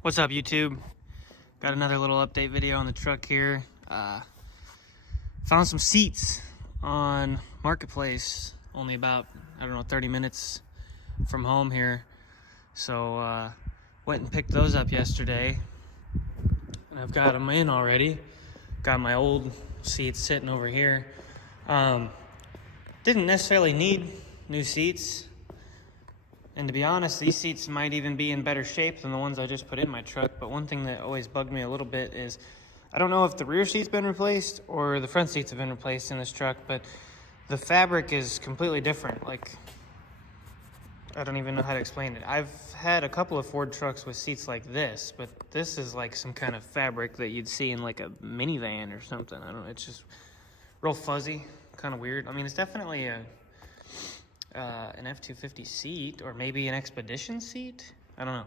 What's up, YouTube? Got another little update video on the truck here. Found some seats on Marketplace, only about, 30 minutes from home here. So went and picked those up yesterday. And I've got them in already. Got my old seats sitting over here. Didn't necessarily need new seats. And to be honest, these seats might even be in better shape than the ones I just put in my truck. But one thing that always bugged me a little bit is, I don't know if the rear seat's been replaced or the front seats have been replaced in this truck, but the fabric is completely different. Like, I don't even know how to explain it. I've had a couple of Ford trucks with seats like this, but this is like some kind of fabric that you'd see in like a minivan or something. I don't know, it's just real fuzzy, kind of weird. I mean, it's definitely an f250 seat, or maybe an Expedition seat. I don't know.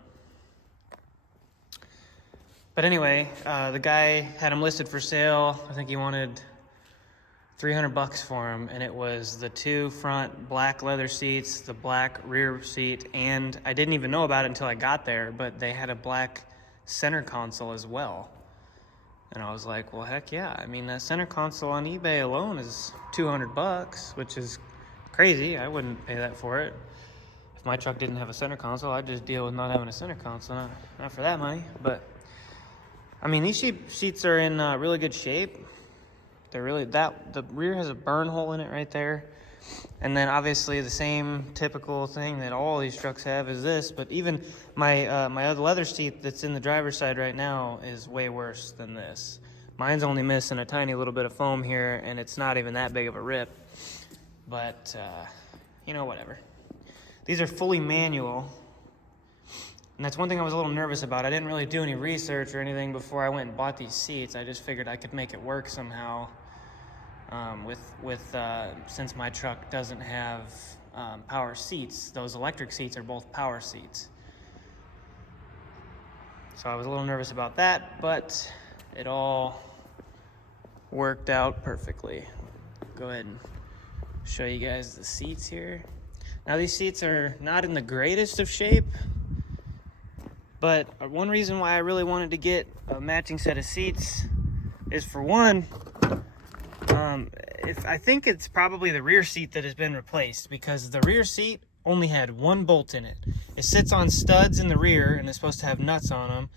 But anyway, the guy had them listed for sale. I think he wanted $300 for them, and it was the two front black leather seats, the black rear seat, and I didn't even know about it until I got there, but they had a black center console as well. And I was like, well, heck yeah. I mean, that center console on eBay alone is $200, which is crazy. I wouldn't pay that for it. If my truck didn't have a center console, I'd just deal with not having a center console, not for that money. But I mean, these seats are in really good shape. They're really, the rear has a burn hole in it right there. And then obviously the same typical thing that all these trucks have is this, but even my my other leather seat that's in the driver's side right now is way worse than this. Mine's only missing a tiny little bit of foam here, and it's not even that big of a rip. But, you know, whatever. These are fully manual. And that's one thing I was a little nervous about. I didn't really do any research or anything before I went and bought these seats. I just figured I could make it work somehow. Since my truck doesn't have power seats. Those electric seats are both power seats. So I was a little nervous about that, but it all worked out perfectly. Go ahead and show you guys the seats here. Now, these seats are not in the greatest of shape, but one reason why I really wanted to get a matching set of seats is, for one, I think it's probably the rear seat that has been replaced, because the rear seat only had one bolt in it. It sits on studs in the rear and it's supposed to have nuts on them,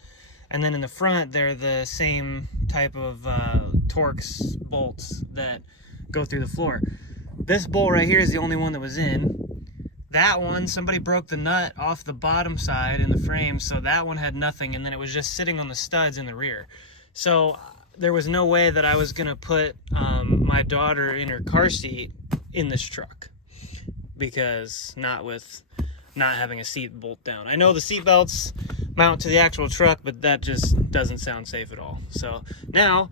and then in the front they're the same type of Torx bolts that go through the floor. This bolt right here is the only one that was in. That one, somebody broke the nut off the bottom side in the frame, so that one had nothing, and then it was just sitting on the studs in the rear. So there was no way that I was gonna put my daughter in her car seat in this truck, because not having a seat bolt down. I know the seat belts mount to the actual truck, but that just doesn't sound safe at all. So now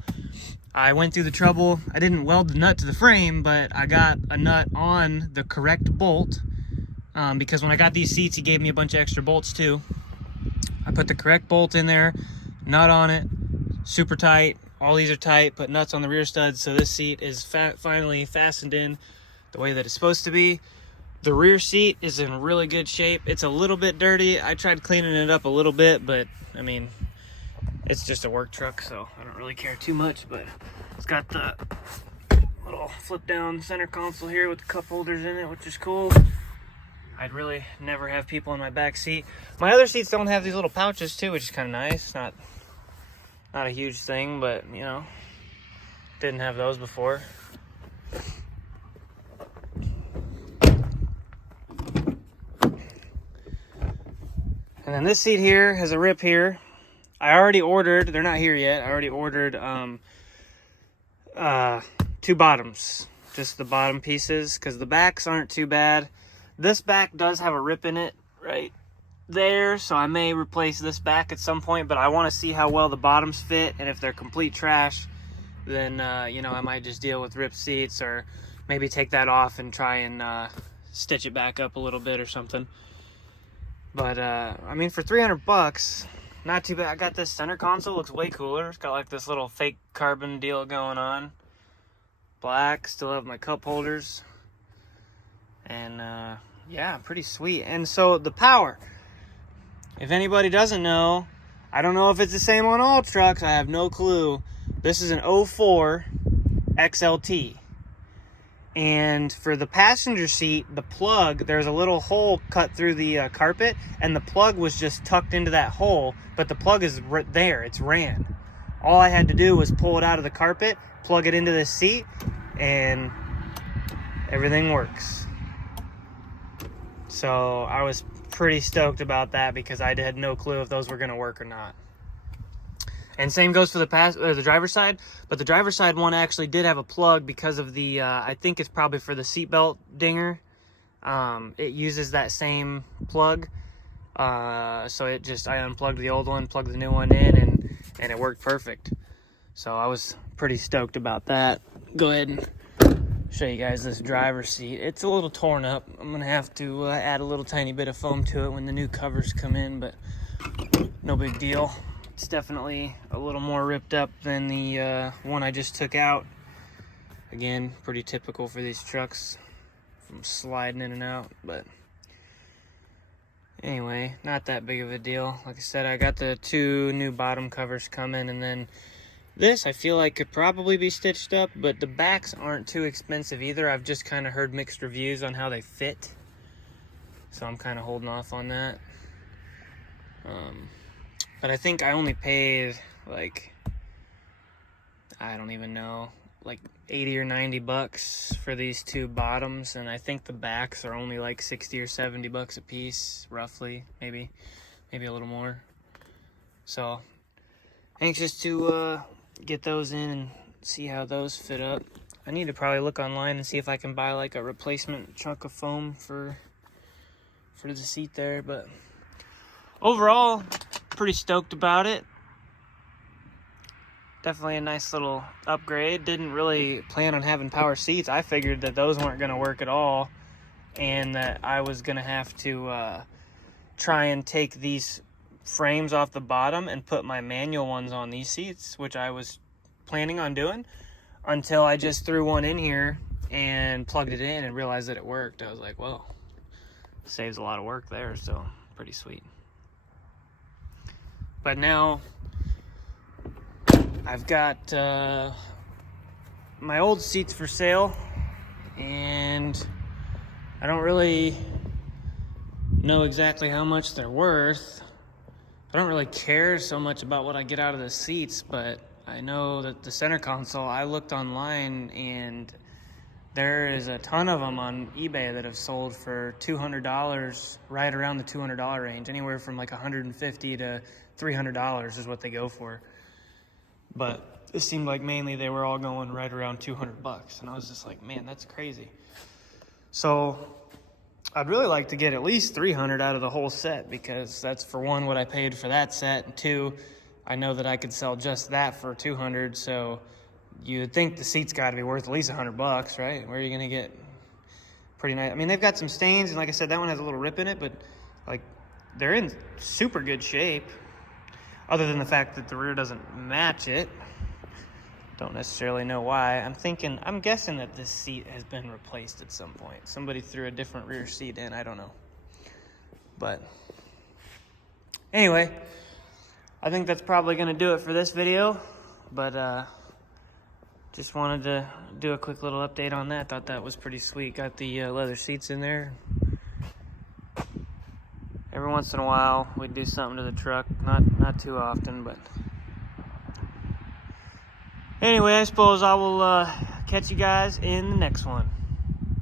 I went through the trouble. I didn't weld the nut to the frame, but I got a nut on the correct bolt, because when I got these seats, he gave me a bunch of extra bolts too. I put the correct bolt in there, nut on it, super tight. All these are tight, put nuts on the rear studs, so this seat is finally fastened in the way that it's supposed to be. The rear seat is in really good shape. It's a little bit dirty. I tried cleaning it up a little bit, but I mean, it's just a work truck, so I don't really care too much. But it's got the little flip down center console here with the cup holders in it, which is cool. I'd really never have people in my back seat. My other seats don't have these little pouches too, which is kind of nice. Not a huge thing, but you know, didn't have those before. And then this seat here has a rip here. I already ordered, they're not here yet, I already ordered two bottoms, just the bottom pieces, because the backs aren't too bad. This back does have a rip in it right there, so I may replace this back at some point, but I want to see how well the bottoms fit, and if they're complete trash, then you know, I might just deal with ripped seats, or maybe take that off and try and stitch it back up a little bit or something. But I mean, for $300, not too bad. I got this center console, looks way cooler. It's got like this little fake carbon deal going on. Black, still have my cup holders. And yeah, pretty sweet. And so the power, if anybody doesn't know, I don't know if it's the same on all trucks. I have no clue. This is an 04 XLT. And for the passenger seat, the plug, there's a little hole cut through the carpet, and the plug was just tucked into that hole, but the plug is there. It's ran. All I had to do was pull it out of the carpet, plug it into the seat, and everything works. So I was pretty stoked about that because I had no clue if those were going to work or not. And same goes for the driver's side, but the driver's side one actually did have a plug because of the, I think it's probably for the seatbelt dinger. It uses that same plug. So I unplugged the old one, plugged the new one in, and it worked perfect. So I was pretty stoked about that. Go ahead and show you guys this driver's seat. It's a little torn up. I'm gonna have to add a little tiny bit of foam to it when the new covers come in, but no big deal. It's definitely a little more ripped up than the one I just took out. Again, pretty typical for these trucks from sliding in and out, but anyway, not that big of a deal. Like I said, I got the 2 new bottom covers coming, and then this I feel like could probably be stitched up, but the backs aren't too expensive either. I've just kind of heard mixed reviews on how they fit, so I'm kind of holding off on that. But I think I only paid like, I don't even know, like 80 or 90 bucks for these 2 bottoms, and I think the backs are only like 60 or 70 bucks a piece, roughly, maybe a little more. So anxious to get those in and see how those fit up. I need to probably look online and see if I can buy like a replacement chunk of foam for the seat there, but overall pretty stoked about it. Definitely a nice little upgrade. Didn't really plan on having power seats. I figured that those weren't going to work at all, and that I was going to have to try and take these frames off the bottom and put my manual ones on these seats, which I was planning on doing, until I just threw one in here and plugged it in and realized that it worked. I was like, well, saves a lot of work there, so pretty sweet. But now I've got my old seats for sale, and I don't really know exactly how much they're worth. I don't really care so much about what I get out of the seats, but I know that the center console, I looked online, and there is a ton of them on eBay that have sold for $200, right around the $200 range. Anywhere from like $150 to $300 is what they go for. But it seemed like mainly they were all going right around 200 bucks. And I was just like, man, that's crazy. So I'd really like to get at least 300 out of the whole set, because that's, for one, what I paid for that set, and 2, I know that I could sell just that for 200. So you'd think the seat's got to be worth at least 100 bucks, right? Where are you going to get pretty nice? I mean, they've got some stains, and like I said, that one has a little rip in it, but like they're in super good shape, other than the fact that the rear doesn't match it. Don't necessarily know why. I'm guessing that this seat has been replaced at some point. Somebody threw a different rear seat in, I don't know. But anyway, I think that's probably going to do it for this video. But just wanted to do a quick little update on that. Thought that was pretty sweet. Got the leather seats in there. Every once in a while, we'd do something to the truck. Not too often, but anyway, I suppose I will catch you guys in the next one.